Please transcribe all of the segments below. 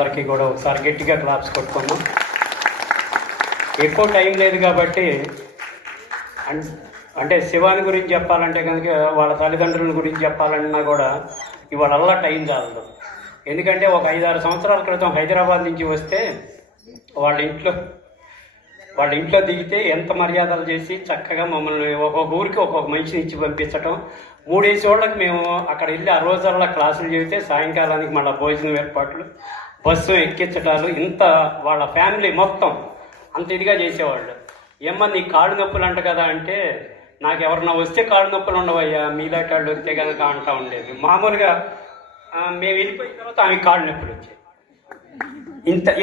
అందరికీ కూడా ఒకసారి గట్టిగా క్లాప్స్ కొట్టుకున్నాం. ఎక్కువ టైం లేదు కాబట్టి అంటే శివాని గురించి చెప్పాలంటే కనుక వాళ్ళ తల్లిదండ్రుల గురించి చెప్పాలన్నా కూడా ఇవాళ టైం చాలదు. ఎందుకంటే ఒక 5-6 సంవత్సరాల క్రితం హైదరాబాద్ నుంచి వస్తే వాళ్ళ ఇంట్లో దిగితే ఎంత మర్యాదలు చేసి చక్కగా మమ్మల్ని ఒక్కొక్క ఊరికి ఒక్కొక్క మనిషిని ఇచ్చి పంపించటం. 3 రోజులకు మేము అక్కడ వెళ్ళి ఆ రోజుల్లో క్లాసులు చెబితే సాయంకాలానికి మళ్ళీ భోజనం ఏర్పాట్లు, బస్సు ఎక్కించటాలు, ఇంత వాళ్ళ ఫ్యామిలీ మొత్తం అంత ఇదిగా చేసేవాళ్ళు. ఏమ్మా నీ కాళ్ళు నొప్పులు అంట కదా అంటే, నాకు ఎవరన్నా వస్తే కాళ్ళు నొప్పులు ఉండవయ్యా, మీలాంటి వాళ్ళు వస్తే కనుక అంటూ ఉండేది. మామూలుగా మేము వెళ్ళిపోయిన తర్వాత ఆమె కాళ్ళు నొప్పులు వచ్చాయి.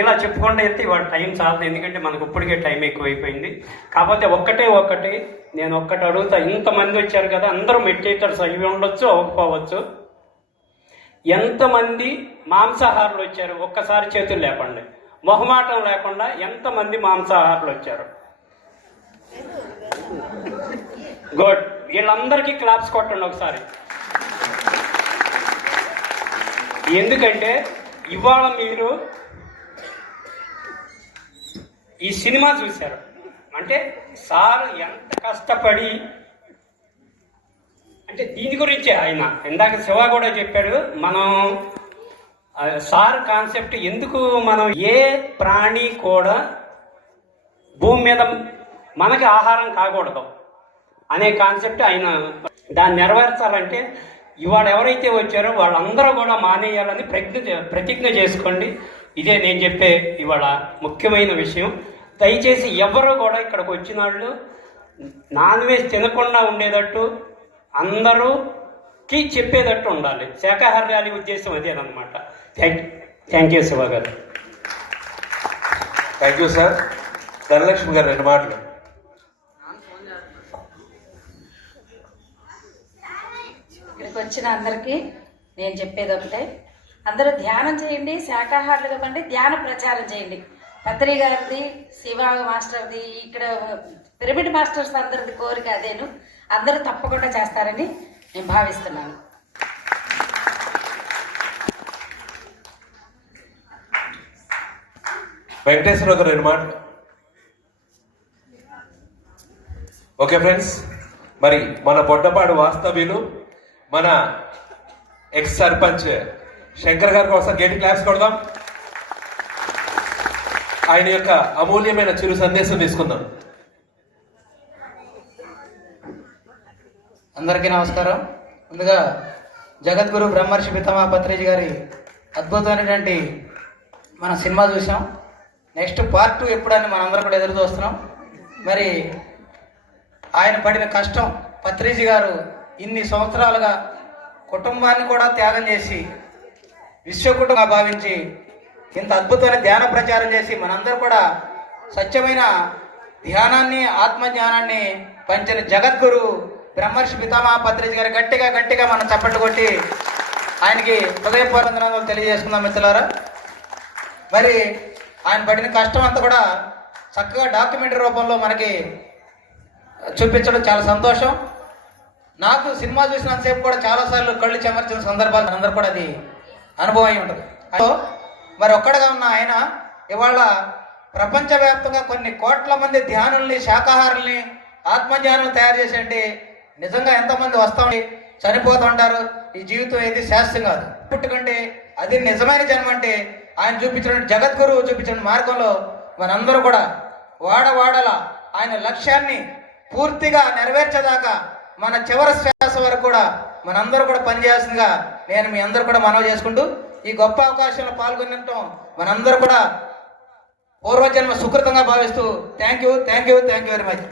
ఇలా చెప్పుకుంటే వెళ్తే ఇవాళ టైం చాలదు, ఎందుకంటే మనకు ఇప్పటికే టైం ఎక్కువైపోయింది. కాకపోతే ఒక్కటే నేను ఒక్కటి అడుగుతా. ఇంతమంది వచ్చారు కదా, అందరూ మెడిటేటర్స్ అయ్యి ఉండొచ్చు, అవ్వకపోవచ్చు. ఎంతమంది మాంసాహారులు వచ్చారు? ఒక్కసారి చేతులు లేపండి, మొహమాటం లేకుండా. ఎంతమంది మాంసాహారులు వచ్చారు? గుడ్. వీళ్ళందరికీ క్లాప్స్ కొట్టండి ఒకసారి. ఎందుకంటే ఇవాళ మీరు ఈ సినిమా చూశారు అంటే సార్ ఎంత కష్టపడి, అంటే దీని గురించే ఆయన ఇందాక శివ కూడా చెప్పాడు. మనం సార్ కాన్సెప్ట్ ఎందుకు, మనం ఏ ప్రాణి కూడా భూమి మీద మనకి ఆహారం కాకూడదు అనే కాన్సెప్ట్ ఆయన. దాన్ని నెరవేర్చాలంటే ఇవాళ ఎవరైతే వచ్చారో వాళ్ళందరూ కూడా మానేయాలని ప్రతిజ్ఞ చేసుకోండి. ఇదే నేను చెప్పే ఇవాళ ముఖ్యమైన విషయం. దయచేసి ఎవరు కూడా ఇక్కడికి వచ్చిన వాళ్ళు నాన్ వెజ్ తినకుండా ఉండేటట్టు, అందరూకి చెప్పేటట్టు ఉండాలి. శాకాహార ర్యాలీ ఉద్దేశం అదేనమాట. థ్యాంక్ యూ శివ గారు. Thank you sir. ధనలక్ష్మి గారు 2 మాటలు. ఇక్కడికి వచ్చిన అందరికీ నేను చెప్పేది ఒకటే, అందరూ ధ్యానం చేయండి, శాకాహారులు ఇవ్వండి, ధ్యాన ప్రచారం చేయండి. పత్రి గారిది, శివ మాస్టర్ది, ఇక్కడ పిరమిడ్ మాస్టర్స్ అందరిది కోరిక అదేను. అందరూ తప్పకుండా చేస్తారని నేను భావిస్తున్నాను. వెంకటేశ్వర గారు 2 మాటలు. ఓకే ఫ్రెండ్స్, మరి మన పొడ్డపాడు వాస్తవ్యులు, మన ఎక్స్ సర్పంచ్ శంకర్ గారికి ఒకసారి గేటి క్లాప్స్ కొడదాం. ఆయన యొక్క అమూల్యమైన చిరు సందేశం తీసుకుందాం. అందరికీ నమస్కారం. ముందుగా జగద్గురు బ్రహ్మర్షి పితామహ పత్రిజీ గారి అద్భుతమైనటువంటి మన సినిమా చూసాం. నెక్స్ట్ పార్ట్ 2 ఎప్పుడని మనందరం కూడా ఎదురు చూస్తున్నాం. మరి ఆయన పడిన కష్టం, పత్రిజీ గారు ఇన్ని సంవత్సరాలుగా కుటుంబాన్ని కూడా త్యాగం చేసి విశ్వకుటుంబంగా భావించి ఇంత అద్భుతమైన ధ్యాన ప్రచారం చేసి మనందరూ కూడా స్వచ్ఛమైన ధ్యానాన్ని, ఆత్మజ్ఞానాన్ని పంచిన జగద్గురు బ్రహ్మర్షి పితామహ పత్రిజీ గారు గట్టిగా మనం చప్పట్లు కొట్టి ఆయనకి హృదయపూర్వక వందనాలు తెలియజేసుకుందాం మిత్రులారా. మరి ఆయన పడిన కష్టం అంతా కూడా చక్కగా డాక్యుమెంటరీ రూపంలో మనకి చూపించడం చాలా సంతోషం. నాకు సినిమా చూసినంతసేపు కూడా చాలాసార్లు కళ్ళు చెమర్చిన సందర్భాలు అందరూ కూడా అది అనుభవం అయి ఉంటుంది. మరి ఒక్కడగా ఉన్న ఆయన ఇవాళ ప్రపంచవ్యాప్తంగా కొన్ని కోట్ల మంది ధ్యానుల్ని, శాకాహారుల్ని, ఆత్మజ్ఞానులు తయారు చేసేంటి. నిజంగా ఎంతమంది వస్తామని చనిపోతుంటారు. ఈ జీవితం ఏది శాస్త్రం కాదు. పుట్టుకంటే అది నిజమైన జన్మ అంటే ఆయన చూపించిన జగద్గురువు చూపించిన మార్గంలో మనందరూ కూడా వాడవాడల ఆయన లక్ష్యాన్ని పూర్తిగా నెరవేర్చేదాకా మన చివరి శ్వాస వరకు కూడా మనందరూ కూడా పనిచేయాల్సిందిగా నేను మీ అందరూ కూడా మనవి చేసుకుంటూ, ఈ గొప్ప అవకాశంలో పాల్గొనడం మనందరూ కూడా పూర్వజన్మ సుకృతంగా భావిస్తూ thank you very much.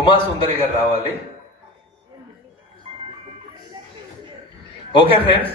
Uma Sundari గారు రావాలి. Okay friends.